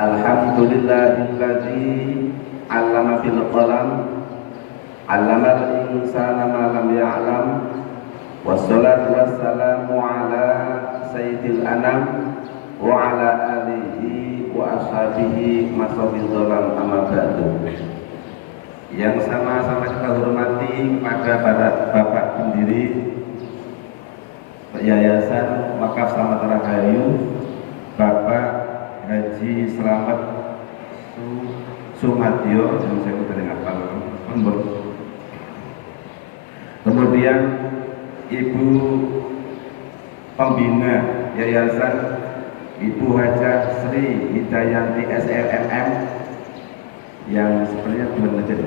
Alhamdulillahilladzi 'allama bil qalam 'allamal insana ma lam ya'lam. Wassalatu wassalamu ala sayyidil anam wa ala alihi wa ashabihi masabil dhalam amma ba'du. Yang sama-sama kita hormati kepada para bapak pendiri Yayasan Wakaf Slamet Rahayu, Bapak Haji Slamet Sumadyo, yang saya dengan Pak. Kemudian Ibu Pembina Yayasan, Ibu Hajah Sri Hidayanti SLMM yang sebenarnya belum negeri.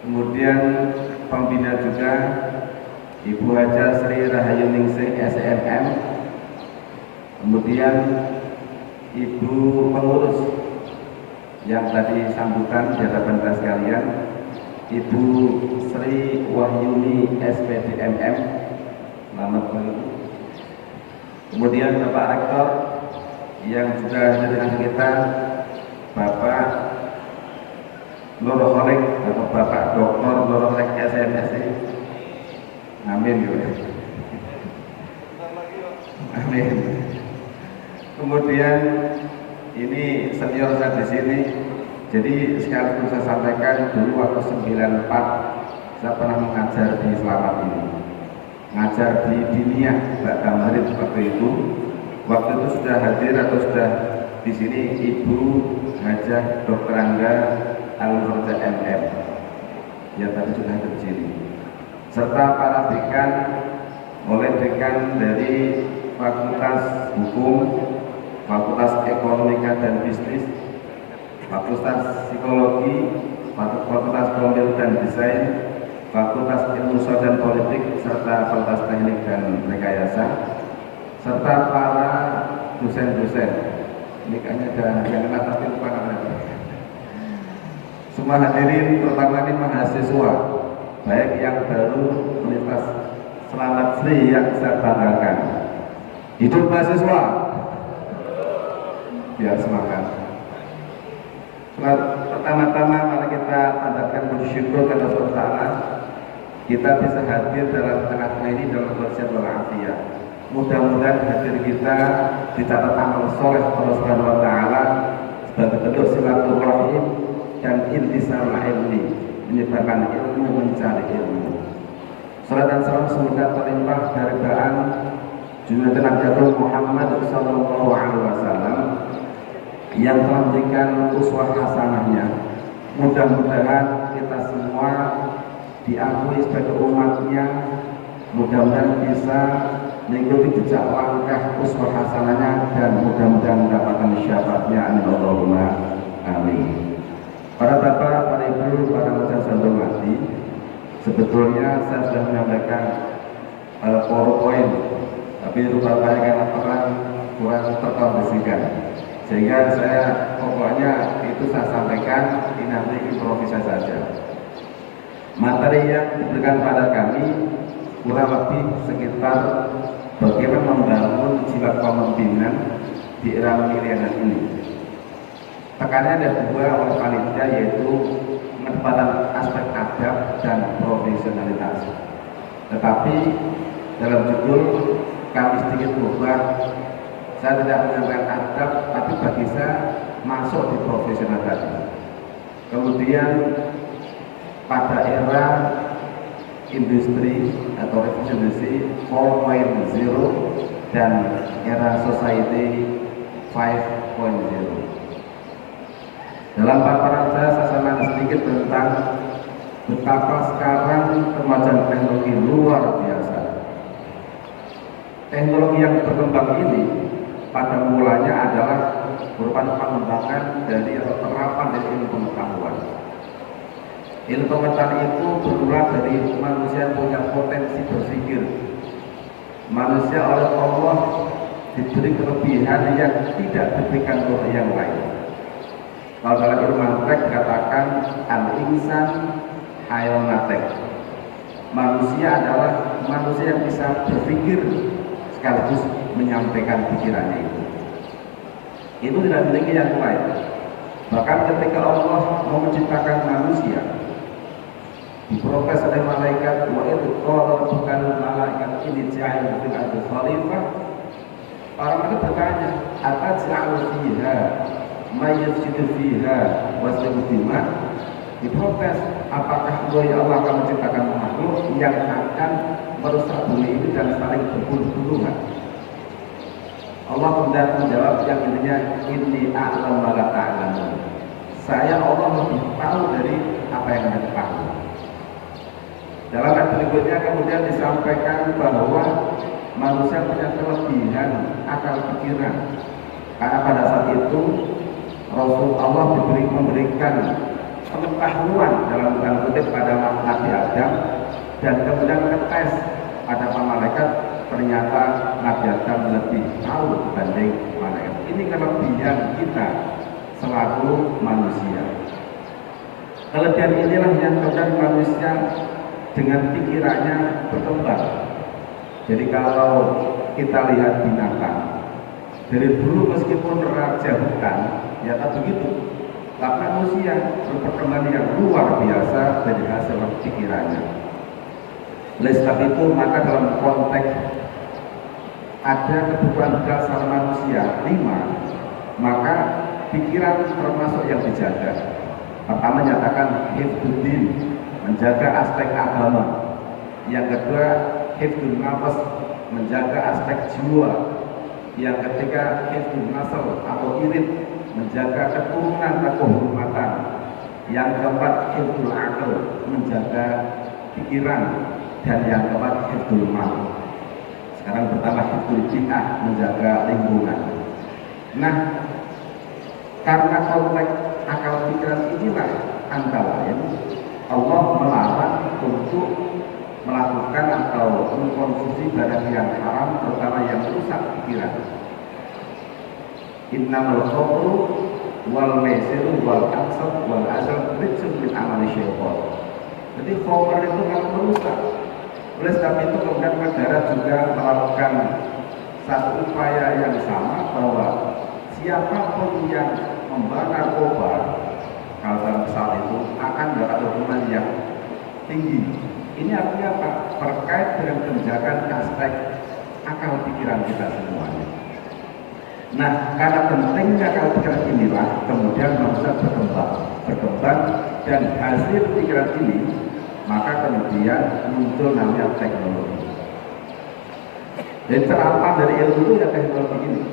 Kemudian pembina juga Ibu Hajah Sri Rahayu Ningsih SMM. Kemudian Ibu pengurus yang tadi sambutan di hadapan kita sekalian, Ibu Sri Wahyuni SPDMM. Selamat pagi. Kemudian Bapak Rektor yang juga hadir dengan kita, Bapak Nurholik atau Bapak Dr. Nurholik SMSI. Amin. Amin. Kemudian ini senior saya di sini. Jadi sekaligus saya sampaikan, dulu waktu 94 saya pernah mengajar di Slamet ini. Ngajar di Diniyah Mbak Tamarin seperti itu. Waktu itu sudah hadir atau sudah di sini Ibu Hajah Dr. Angga Al-Murja MM. Ya tadi sudah hadir di sini. Serta para dekan, mulai dekan dari Fakultas Hukum, Fakultas Ekonomika dan Bisnis, Fakultas Psikologi, Fakultas Komputer dan Desain, Fakultas Ilmu Sosial dan Politik, serta Fakultas Teknik dan Rekayasa, serta para dosen-dosen. Ini kayaknya ada yang kenal tapi lupa namanya. Semua hadirin, terutama ini mahasiswa, baik yang baru Universitas Slamet Sri yang saya banggakan. Hidup mahasiswa, biar semangat. Pertama-tama mari kita panjatkan puji syukur kepada Allah Ta'ala, kita bisa hadir dalam tengah-tengah ini dalam kondisi walafiat. Mudah-mudahan hadir kita dicatat amal soleh Allah Subhanahu Wa Ta'ala sebagai bentuk silaturahim dan intisal ilmi, menyebarkan ilmu, mencari ilmu. Salat dan salam semoga terlimpah dari baan junjungan Nabi Muhammad Sallallahu Alaihi Wasallam yang telah memberikan uswah hasanahnya. Mudah-mudahan kita semua diakui sebagai umatnya, mudah-mudahan bisa mengikuti jejak langkah uswah hasanahnya dan mudah-mudahan mendapatkan syafaatnya. Allahumma amin. Para bapak, para ibu, para masyarakat yang hormati, sebetulnya saya sudah menyampaikan PowerPoint, tapi rupanya karena perang kurang terkondisikan, sehingga saya pokoknya itu saya sampaikan, ini nanti improvisasi saja. Materi yang diberikan pada kami kurang lebih sekitar bagaimana membangun jiwa kepemimpinan di era milenial ini. Tekanannya ada dua oleh panitia, yaitu penempatan aspek adab dan profesionalitas. Tetapi dalam judul kami sedikit berubah, saya tidak menyampaikan adab, tapi bagi saya masuk di profesional tadi. Kemudian pada era industri atau revolusi 4.0 dan era society 5.0. Dalam paparan saya sampaikan sedikit tentang betapa sekarang kemajuan teknologi luar biasa. Teknologi yang berkembang ini pada mulanya adalah merupakan pengembangan dari atau penerapan dari ilmu pengetahuan. Ilmu pengetahuan itu bermula dari manusia punya potensi berpikir. Manusia oleh Allah diberi kelebihan yang tidak diberikan oleh yang lain. Kalau dalam ilmu mantek dikatakan al-insan hayonatek. Manusia adalah manusia yang bisa berpikir sekaligus menyampaikan pikirannya itu. itu tidak memiliki yang lain. Bahkan ketika Allah mau menciptakan manusia, diprotes oleh malaikat, wa idh qala rabbuka lil malaikati inni ja'ilun fil ardi khalifah. Para malaikat bertanya, ataj'alu fiha may yufsidu fiha wa yasfiku dima? Diprotes, apakah ya Allah akan menciptakan makhluk yang akan merusak bumi ini dan saling berbunuh-bunuhan? Allah kemudian menjawab yang intinya, inni a'lamu ma la ta'lamun. Saya Allah lebih tahu dari apa yang Anda ketahui. Dalam ayat berikutnya kemudian disampaikan bahwa manusia punya kelebihan akal pikiran, karena pada saat itu Rasul Allah memberikan pengetahuan dalam tanda kutip pada Nabi Adam, dan kemudian ngetes pada para malaikat, ternyata Nabi Adam lebih tahu dibanding malaikat. Ini kelebihan kita selaku manusia. Kelebihan inilah yang kemudian manusia dengan pikirannya berkembang. Jadi kalau kita lihat binatang, dari dulu meskipun raja hutan, ya tak begitu. Tapi manusia berperkembangan yang luar biasa dari hasil pikirannya. Oleh sebab itu, maka dalam konteks ada kebutuhan dasar manusia 5, maka pikiran termasuk yang dijaga. Pertama nyatakan hifdzuddin, menjaga aspek agama. Yang kedua hifdzun nafas, menjaga aspek jiwa. Yang ketiga hifdzun nasl atau irid, menjaga keturunan dan kehormatan. Yang keempat hifdzul aql, menjaga pikiran. Dan yang keempat hifdzul mal. Sekarang pertama hifdzul bid'ah, menjaga lingkungan. Nah, karena konteks akal pikiran inilah antara lain Allah melarang untuk melakukan atau mengkonsumsi barang yang haram, terutama yang rusak pikiran. Innamal khamru wal maisiru wal ansab wal azal rijsun min amali syaitan. Jadi khamr itu kan merusak. Oleh sebab itu kemudian negara juga melakukan satu upaya yang sama, bahwa siapapun yang membawa narkoba, kalau dalam pesawat itu akan dapat hukuman yang tinggi. Ini artinya apa? Terkait dengan penjagaan aspek akal pikiran kita semuanya. Nah, karena pentingnya akal pikiran inilah kemudian manusia berkembang, dan hasil pikiran ini maka kemudian muncul namanya teknologi. Dan terapan dari ilmu itu ya teknologi ini.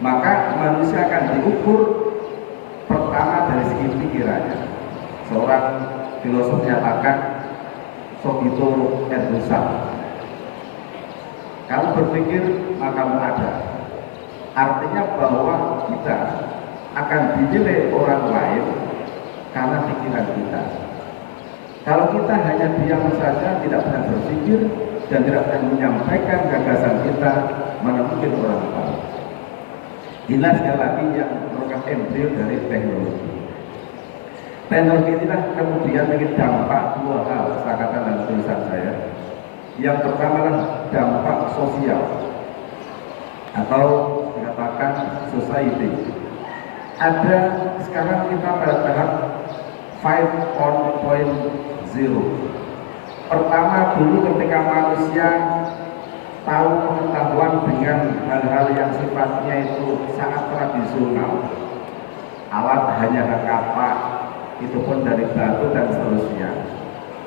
Maka manusia akan diukur pertama dari segi pikirannya. Seorang filosof menyatakan, Sogito Erdogan, kamu berpikir maka kamu ada. Artinya bahwa kita akan dinilai orang lain karena pikiran kita. Kalau kita hanya diam saja, tidak pernah berpikir dan tidak pernah menyampaikan gagasan kita, mana mungkin orang tahu. Inilah sekali lagi yang merupakan embrio dari teknologi. Teknologi inilah kemudian memiliki dampak 2 hal, saya katakan dalam tulisan saya. Yang pertama adalah dampak sosial atau dikatakan society. Ada sekarang kita pada tahap 5.0. Pertama dulu ketika manusia tahu pengetahuan dengan hal-hal yang sifatnya itu sangat tradisional, alat hanya kapak, itu pun dari batu dan seterusnya,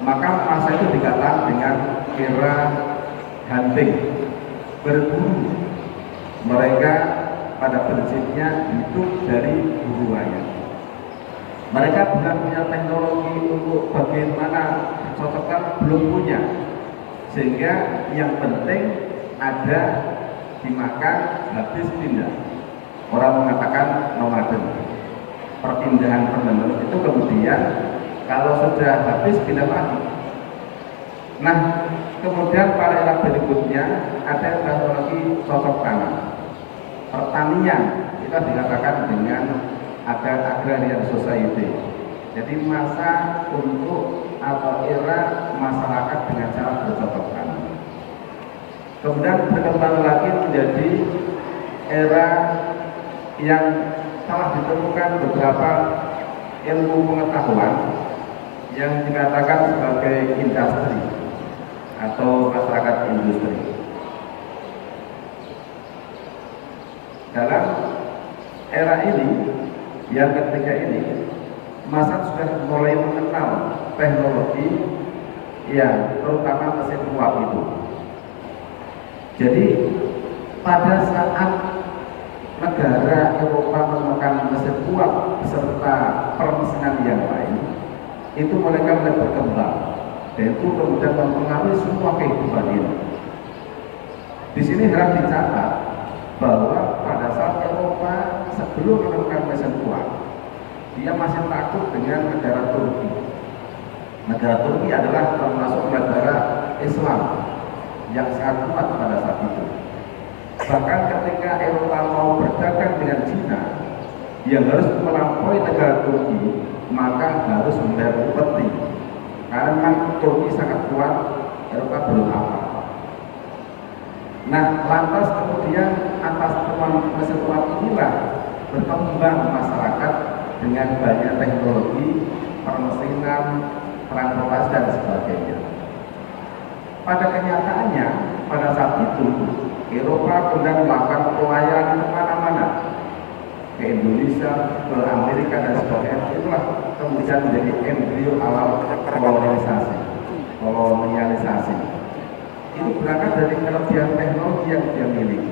maka masa itu dikatakan dengan era hunting, berburu. Mereka pada prinsipnya hidup dari buruannya. Mereka bukan punya teknologi untuk bagaimana cocokkan, belum punya. Sehingga yang penting ada dimakan, habis pindah. Orang mengatakan nomaden, perpindahan permanen itu kemudian kalau sudah habis pindah lagi. Nah, kemudian pada era berikutnya ada teknologi cocok tanam, pertanian. Kita dikatakan dengan agrarian society. Jadi masa untuk atau era masyarakat dengan cara bercocok tanam. Kemudian berkembang lagi menjadi era yang telah ditemukan beberapa ilmu pengetahuan yang dikatakan sebagai industri atau masyarakat industri. Dalam era ini, yang ketiga ini, masyarakat sudah mulai mengenal teknologi yang terutama mesin uap itu. Jadi pada saat negara Eropa menemukan mesin uap serta permesinan yang lain, itu mereka mulai berkembang dan itu kemudian mempengaruhi semua kehidupan ini. Di sini harus dicatat bahwa pada saat Eropa sebelum menemukan mesin uap, dia masih takut dengan negara Turki. Negara Turki adalah termasuk negara Islam yang sangat kuat pada saat itu. Bahkan ketika Eropa mau berdagang dengan Cina, yang harus melampaui negara Turki, maka harus membayar upeti. Karena memang Turki sangat kuat, Eropa belum apa. Nah, lantas kemudian atas temuan mesin uap inilah berkembang masyarakat dengan banyak teknologi, permesinan, transportasi dan sebagainya. Pada kenyataannya, pada saat itu Eropa kemudian melakukan pelayaran kemana-mana, ke Indonesia, ke Amerika dan sebagainya. Itulah kemudian menjadi embrio awal kolonialisasi. Itu berangkat dari kelebihan teknologi yang dia miliki.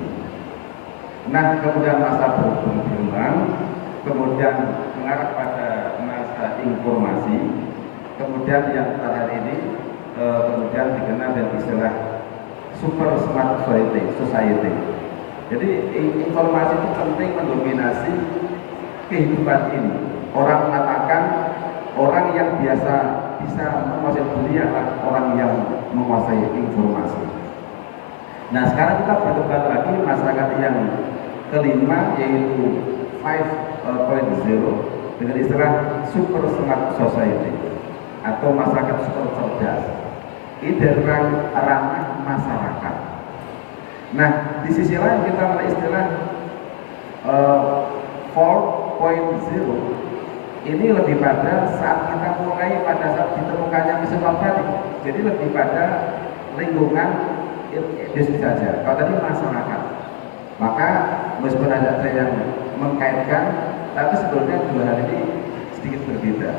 Nah, kemudian masa berkembang, kemudian mengarah pada masa informasi, kemudian yang terakhir ini kemudian dikenal dengan istilah super smart society. Jadi informasi itu penting mendominasi kehidupan ini. Orang mengatakan orang yang biasa bisa menguasai dunia adalah orang yang menguasai informasi. Nah, sekarang kita berkembang lagi masyarakat yang kelima, yaitu 5.0 dengan istilah super smart society atau masyarakat super cerdas. Ini dari ranah masyarakat. Nah, di sisi lain kita melihat istilah 4.0. Ini lebih pada saat kita mulai pada saat ditemukannya mesin uap tadi. Jadi lebih pada lingkungan industri saja. Kalau tadi masyarakat, maka meskipun ada yang mengkaitkan, tapi sebetulnya dua hal ini sedikit berbeda.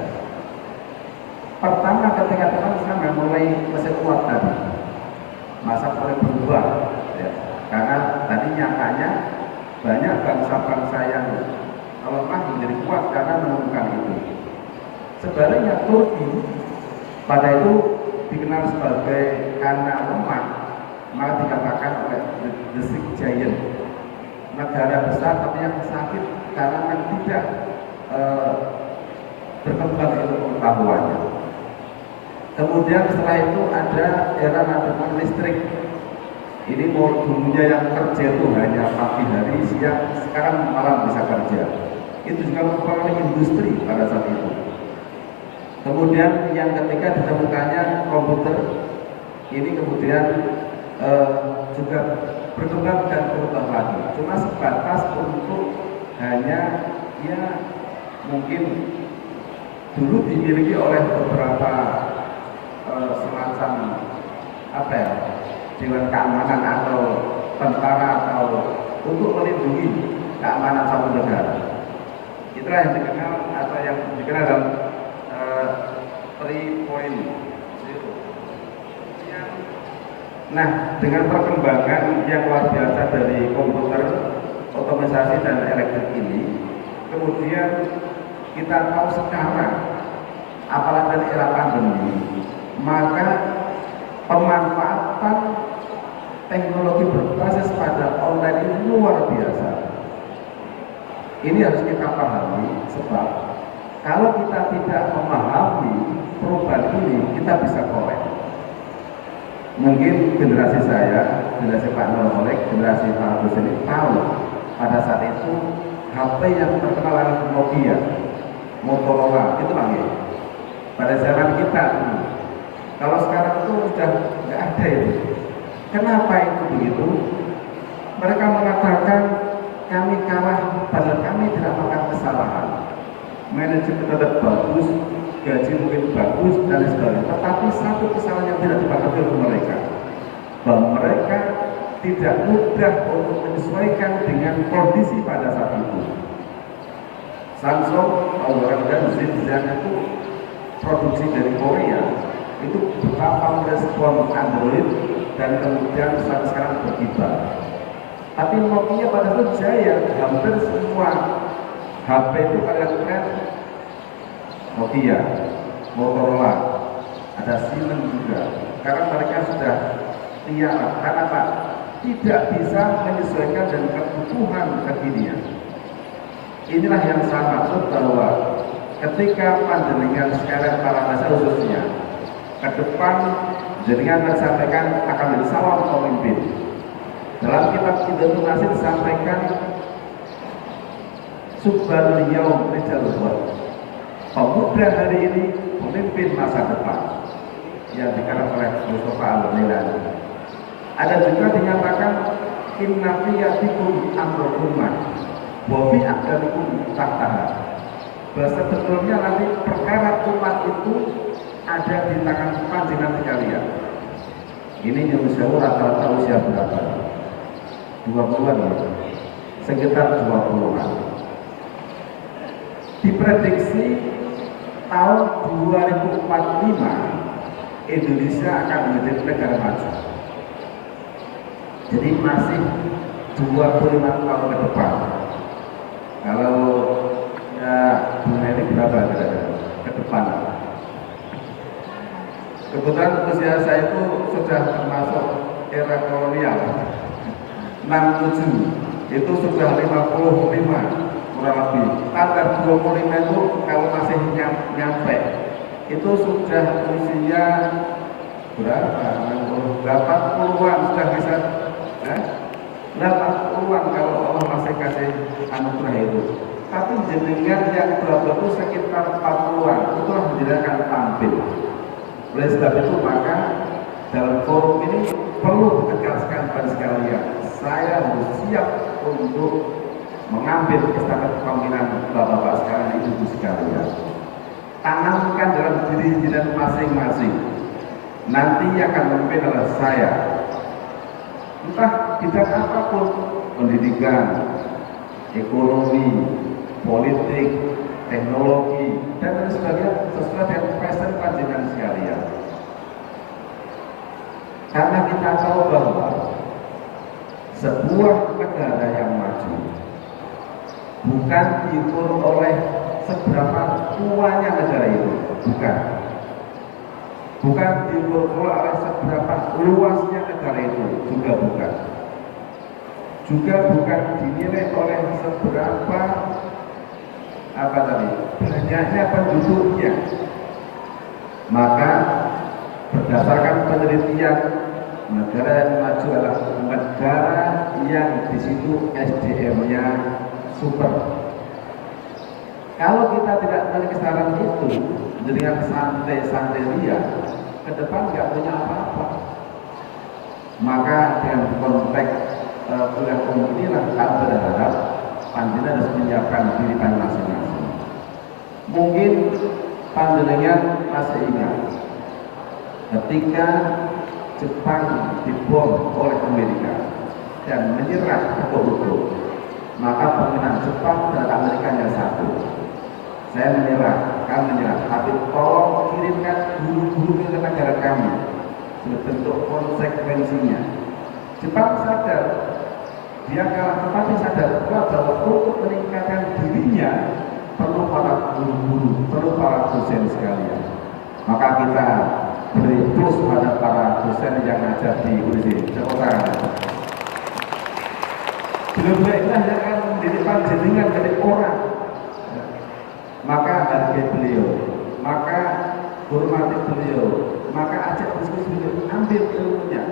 Pertama, ketika teman-teman mulai mesin uap tadi, masa mulai berubah, ya. Karena tadi nyatanya banyak bangsa-bangsa yang lemah menjadi kuat karena menemukan itu. Sebaliknya Turki pada itu dikenal sebagai karena lemah, maka dikatakan oleh the sick giant, negara besar tapi yang sakit karena tidak berkembang ilmu pengetahuannya. Kemudian setelah itu ada era nasional listrik. Ini mau dulunya yang kerja itu hanya pagi hari, siang, sekarang malam bisa kerja. Itu juga merupakan industri pada saat itu. Kemudian yang ketiga ditemukannya komputer. Ini kemudian juga berkembang dan berubah lagi. Cuma sebatas untuk hanya ya mungkin dulu dimiliki oleh beberapa semacam apa ya, dewan keamanan atau tentara atau untuk melindungi keamanan satu negara. Itulah yang dikenal atau yang dikenal dalam 3.0. Nah, dengan perkembangan yang luar biasa dari komputer, otomatisasi dan elektrik ini, kemudian kita tahu sekarang, apalagi dari era pandemi, maka pemanfaatan teknologi berbasis pada online ini luar biasa. Ini harus kita pahami, sebab kalau kita tidak memahami perubahan ini, kita bisa kolek. Mungkin generasi saya, generasi Pak Nurholik, generasi Pak Agus ini tahu pada saat itu HP yang terkenal adalah Nokia, Motorola, itu lagi. Pada zaman kita, kalau sekarang itu sudah nggak ada itu. Kenapa itu begitu? Mereka mengatakan kami kalah pada manajemen tetap bagus, gaji mungkin bagus dan lain sebagainya. Tetapi satu kesalahan yang tidak dipahami oleh mereka, bahwa mereka tidak mudah untuk menyesuaikan dengan kondisi pada saat itu. Samsung, Aurora dan Zenfone itu produksi dari Korea, itu betapa merespon Android dan kemudian sampai sekarang berkibar. Tapi Nokia pada saat jaya, hampir semua HP itu pada keren Nokia, Motorola, ada Siemens juga. Karena mereka sudah tiarap, karena apa? Tidak bisa menyesuaikan dengan kebutuhan kekinian. Inilah yang saya maksud bahwa ketika panjenengan sekarang para masa khususnya ke depan jenengan sampaikan akan menjadi calon pemimpin. Dalam kitab Hidayatul Nasir disampaikan Subhanal Yaum Rijalul Wad, pemuda hari ini pemimpin masa depan, yang dikarang oleh Mustafa Al-Milani. Ada juga dinyatakan inna fi yadikum amrul ummah wa fi aqdamikum tahtaha. Bahasa sebetulnya nanti perkara umat itu ada di tangan panjenengan sekalian. Ini Indonesia rata-rata usia berapa? 20-an ya? Sekitar 20-an. Diprediksi tahun 2045 Indonesia akan menjadi negara maju. Jadi masih 25 tahun ke depan. Kalau ya dunia ini berapa kira-kira ke depan? Kebetulan usia saya itu sudah termasuk era kolonial. 67 itu sudah 55 kurang lebih. Tambah 25 itu kalau masih nyampe itu sudah usia berapa? 80-an sudah bisa 80-an kalau Allah masih kasih anugerah itu. Tapi jenengan yang berapa itu sekitar 40-an itulah jenengan akan tampil. Oleh sebab itu maka dalam forum ini perlu ditegaskan pada sekalian, saya harus siap untuk mengambil estafet kepemimpinan bapak-bapak sekalian, ibu-ibu sekalian. Tanamkan dalam diri jenengan masing-masing. Nanti yang akan memimpin adalah saya. Entah bidang apapun, pendidikan, ekonomi, politik, teknologi, dan lain sebagainya sesuai dengan passion panjenengan sekalian. Karena kita tahu bahwa sebuah negara yang maju bukan diukur oleh seberapa kuatnya negara itu, bukan diukur oleh seberapa luasnya negara itu, juga bukan dinilai oleh seberapa banyaknya penduduknya. Maka berdasarkan penelitian, negara yang maju adalah negara yang di situ SDM-nya super. Kalau kita tidak memiliki kesadaran itu, dengan santai-santai dia, ke depan nggak punya apa-apa. Maka dengan konteks kuliah umum inilah kami berharap panjenengan harus menyiapkan diri masing-masing. Mungkin panjenengan masih ingat ketika Jepang dibom oleh Amerika dan menyerah utuh-utuh, maka pemerintahan Jepang dan Amerika yang satu. Saya menyerah, kami menyerah, tapi tolong kirimkan guru-guru ke negara kami sebagai bentuk konsekuensinya. Jepang sadar, dia kalah, tetapi sadar bahwa untuk meningkatkan dirinya perlu para guru-guru, perlu para dosen sekalian. Maka kita beri plus pada para dosen yang ngajar di UNISI. Beliau-beliaulah yang akan menjadi panjenengan dari orang. Maka hargai beliau, maka hormati beliau, maka ajak diskusi beliau, ambil ilmunya.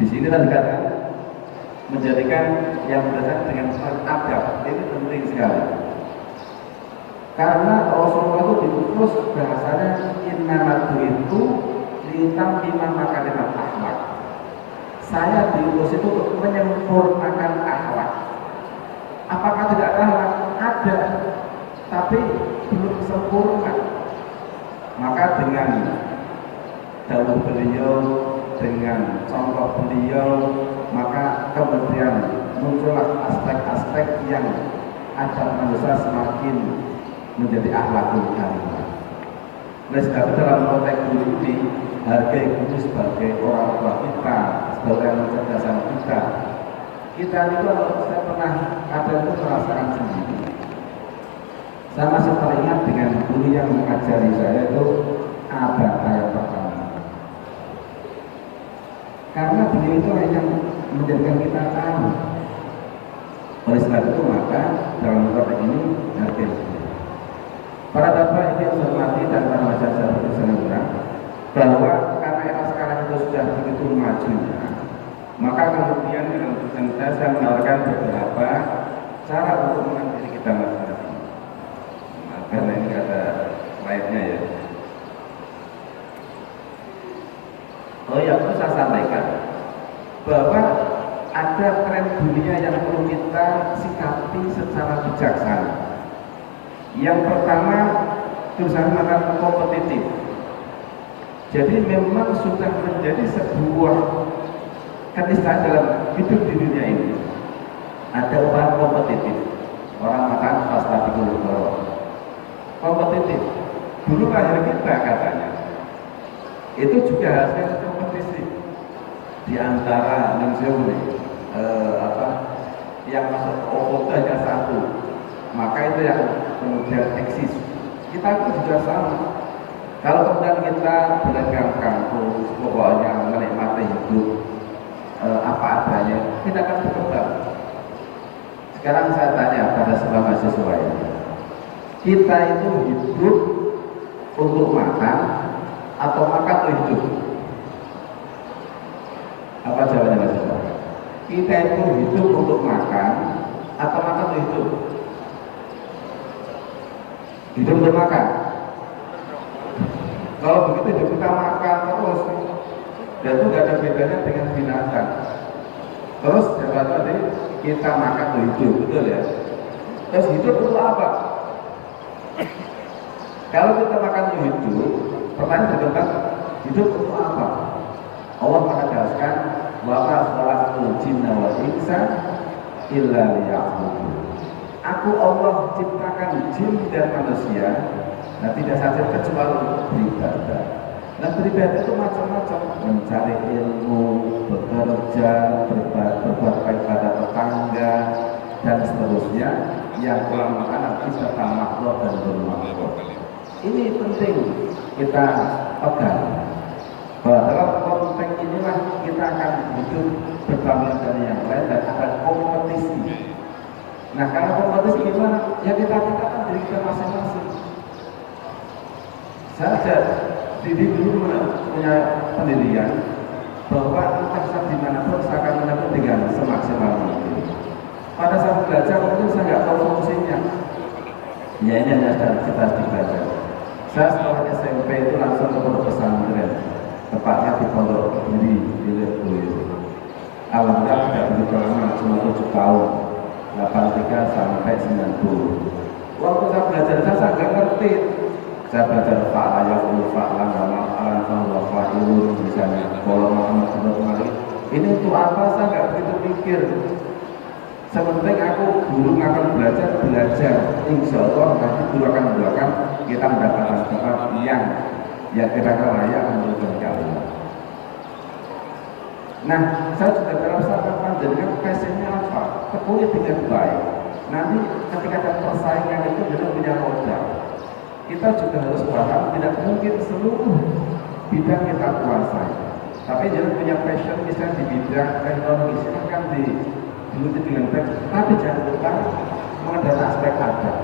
Di sini kita dikatakan menjadikan yang berdasarkan dengan adab ini penting sekali. Karena Rasulullah itu diutus bahasanya innamadu itu litam bima makarimat akhlak. Saya diutus itu untuk menyempurnakan akhlak. Apakah tidak ada akhlak? Ada dengan dawuh beliau, dengan contoh beliau, maka kemudian muncullah aspek-aspek yang adab manusia semakin menjadi akhlakul karimah. Oleh sebab itu dalam konteks ini, hargai guru sebagai orang tua kita, sebagai kecerdasan kita. Kita itu kalau saya pernah ada itu merasakan sendiri. Saya masih teringat dengan guru yang mengajari saya itu abada yang pertama. Karena beliau itu yang menjadikan kita tahu. Oleh sebab itu maka dalam konteks ini hargai. Para bapak yang saya hormati dan para masyarakat berkesenangan bahwa karena era sekarang itu sudah begitu majunya, maka kemudian dalam tulisan saya menawarkan beberapa cara untuk mengakhiri kita masing-masing. Karena ini ada slide-nya ya. Oh ya, perlu saya sampaikan bahwa ada tren dunia yang perlu kita sikapi secara bijaksana. Yang pertama, tulisan mengatakan kompetitif. Jadi memang sudah menjadi sebuah keniscayaan dalam hidup di dunia ini. Ada orang kompetitif. Orang makan pasta pikul kompetitif. Dulu lahir kita katanya. Itu juga hasil kompetisi di antara yang masuk OOT hanya satu. Maka itu yang kemudian eksis. Kita itu juga sama. Kalau kemudian kita berdagang kampus, pokoknya menikmati hidup apa adanya, kita akan berkembang. Sekarang saya tanya pada semua mahasiswa ini, kita itu hidup untuk makan atau makan untuk hidup? Apa jawabannya mahasiswa? Kita itu hidup untuk makan atau makan untuk hidup? Hidup untuk makan. Kalau begitu hidup kita makan terus, dan itu tidak ada bedanya dengan binatang. Terus jawaban tadi kita makan untuk hidup, betul ya? Terus hidup untuk apa? Kalau kita makan untuk hidup, pertanyaan berkembang, hidup untuk apa? Allah menegaskan, wa ma khalaqtul jinna wal insa illa liya'budun. Aku Allah ciptakan jin dan manusia, nah tidak saja kecuali untuk beribadah. Nah beribadah itu macam-macam, mencari ilmu, bekerja, berbuat baik pada tetangga, dan seterusnya. Yang kelamakan kita tamakhluk dan bermakhluk. Ini penting kita pegang. Bahwa dalam konteks inilah kita akan hidup berbangga dari yang lain dan akan kompetisi. Nah kalau kompetisi gimana? Ya kita tingkatkan diri kita masing-masing. Saya didik dulu punya pendirian bahwa entah saat dimanapun saya akan menyambut dengan semaksimal mungkin. Pada saat belajar mungkin saya nggak tahu fungsinya. Ya ini hanya kita dibaca. Saya setelah SMP itu langsung ke pondok pesantren, tepatnya di Pondok Kediri di Lirboyo. Alhamdulillah tidak begitu lama, cuma 7 tahun. 83 sampai 90. Waktu saya belajar saya nggak ngerti. Saya belajar fa'layakul fa'lan alan fa'la fa'ilun misalnya. Kalau Muhammad kemarin ini untuk apa saya nggak begitu mikir. Sementing aku guru akan belajar. Insya Allah nanti guru akan mendoakan kita mendapatkan tempat yang kira-kira layak menurut kalian. Nah, saya juga dalam satu panjenengan passionnya apa? Tekuni dengan baik. Nanti ketika ada persaingan itu kita punya modal. Kita juga harus paham tidak mungkin seluruh bidang kita kuasai. Tapi jangan punya passion misalnya di bidang teknologi, silahkan diluti dengan baik. Tapi jangan lupa mengenai aspek adab.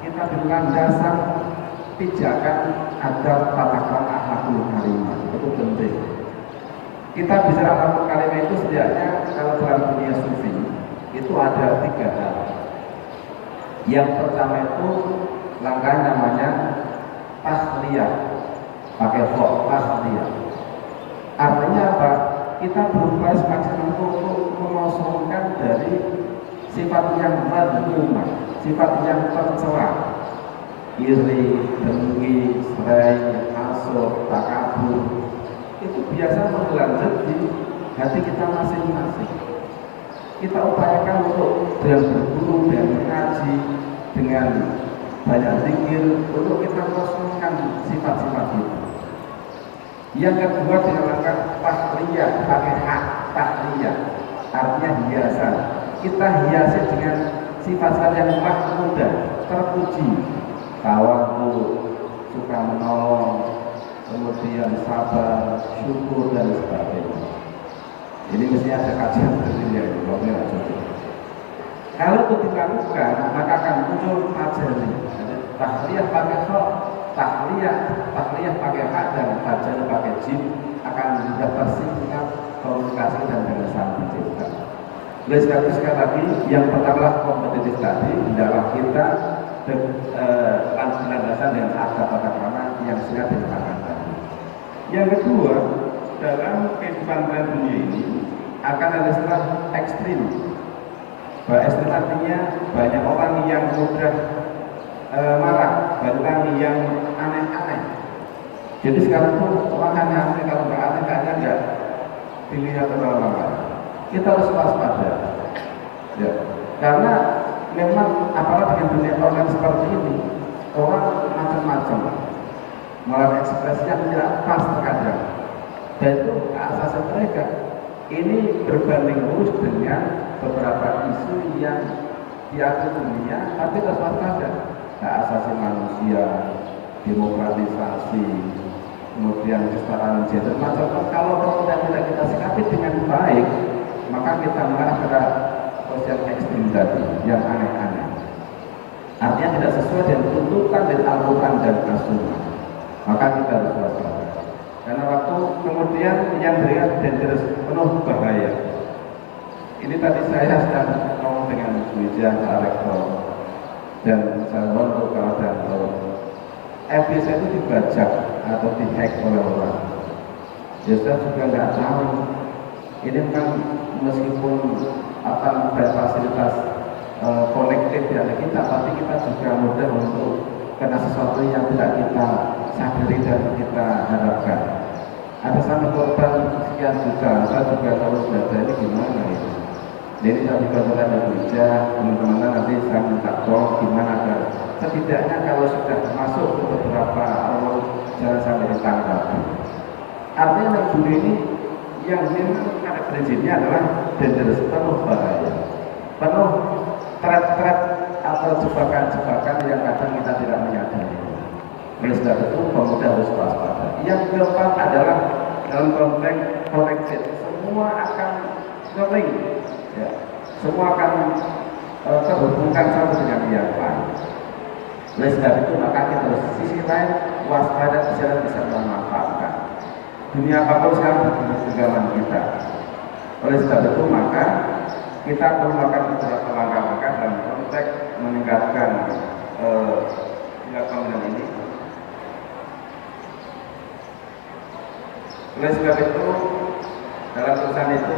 Kita berikan dasar pijakan adab tata krama akhlakul karimah. Itu penting. Kita bicara akhlakul karimah itu setidaknya kalau dalam dunia sufi itu ada 3 hal. Yang pertama itu langkah namanya tahliyah, pakai tahliyah. Artinya apa? Kita berupaya semaksimal untuk mengosongkan dari sifat yang madhumah, sifat yang tercela, iri, dengki, serai, tamasuk, takabur, itu biasa berlanjut di hati kita masing-masing. Kita upayakan untuk dengan berguru, dengan mengaji, dengan banyak zikir, untuk kita kosongkan sifat-sifat itu. Yang kedua dengan langkah tahliyah, pakai hak tahliyah, artinya hiasan. Kita hiasi dengan sifat-sifat yang mahmudah, terpuji, tawadhu, suka menolong, kemudian sabar, syukur dan sebagainya. Ini mestinya ada kajian sendiri ya, kalau itu dilakukan, maka akan muncul tajali. Tahliyah pakai hak, tahliyah pakai hak dan tajali pakai jim akan mudah tersingkat komunikasi dan pengesahan diciptakan. Oleh sebab itu sekali lagi, yang pertama kompetitif tadi adalah kita landasan dengan adab-adab krama yang sudah diletakkan tadi. Yang kedua, dalam kehidupan dunia ini akan ada istilah ekstrim. Bahwa ekstrim artinya banyak orang yang mudah marah, banyak orang yang aneh-aneh. Jadi sekarang tuh orang aneh-aneh, kalau nggak aneh kayaknya nggak dilihat orang lain. Kita harus waspada, ya. Karena memang apalagi dengan dunia online seperti ini, orang macam-macam, malah ekspresi yang tidak pas terkadang. Dan itu asasi mereka ini berbanding lurus dengan beberapa isu yang diatur dunia, tapi harus waspada. Hak asasi manusia, demokratisasi, kemudian kesetaraan gender, macam-macam. Kalau kemudian tidak kita sikapi dengan baik, maka kita mengarah pada sosial ekstrim tadi yang aneh-aneh. Artinya tidak sesuai dengan tuntutan dari Al-Quran dan As-Sunnah. Maka kita harus waspada. Karena waktu kemudian yang dilihat dangerous, penuh bahaya. Ini tadi saya sedang ngomong dengan Bu Ija, Pak Rektor, dan saya untuk kawan FB saya itu dibajak atau dihack oleh orang. Ya saya juga nggak tahu. Ini kan meskipun akan memberi fasilitas kolektif di antara kita, tapi kita juga mudah untuk kena sesuatu yang tidak kita sadari dan kita harapkan. Ada sampai korban sekian juta, saya juga harus belajar ini gimana itu. Jadi saya juga sudah bekerja, teman-teman nanti saya minta tolong gimana agar setidaknya kalau sudah masuk ke beberapa orang jangan sampai ditangkap. Artinya negeri ini yang memang ada prinsipnya adalah dangerous, penuh bahaya, penuh trap-trap atau jebakan-jebakan yang kadang kita tidak menyadari. Oleh sebab itu pemuda harus waspada. Yang keempat adalah dalam konteks connected, semua akan sering, ya, semua akan terhubungkan satu dengan yang lain. Oleh sebab itu maka kita harus sisi lain waspada bisa memanfaatkan. Dunia apapun sekarang bergenggaman kita. Oleh sebab itu maka kita perlu melakukan beberapa langkah-langkah dalam konteks meningkatkan tingkat ini. Oleh sebab itu dalam tulisan itu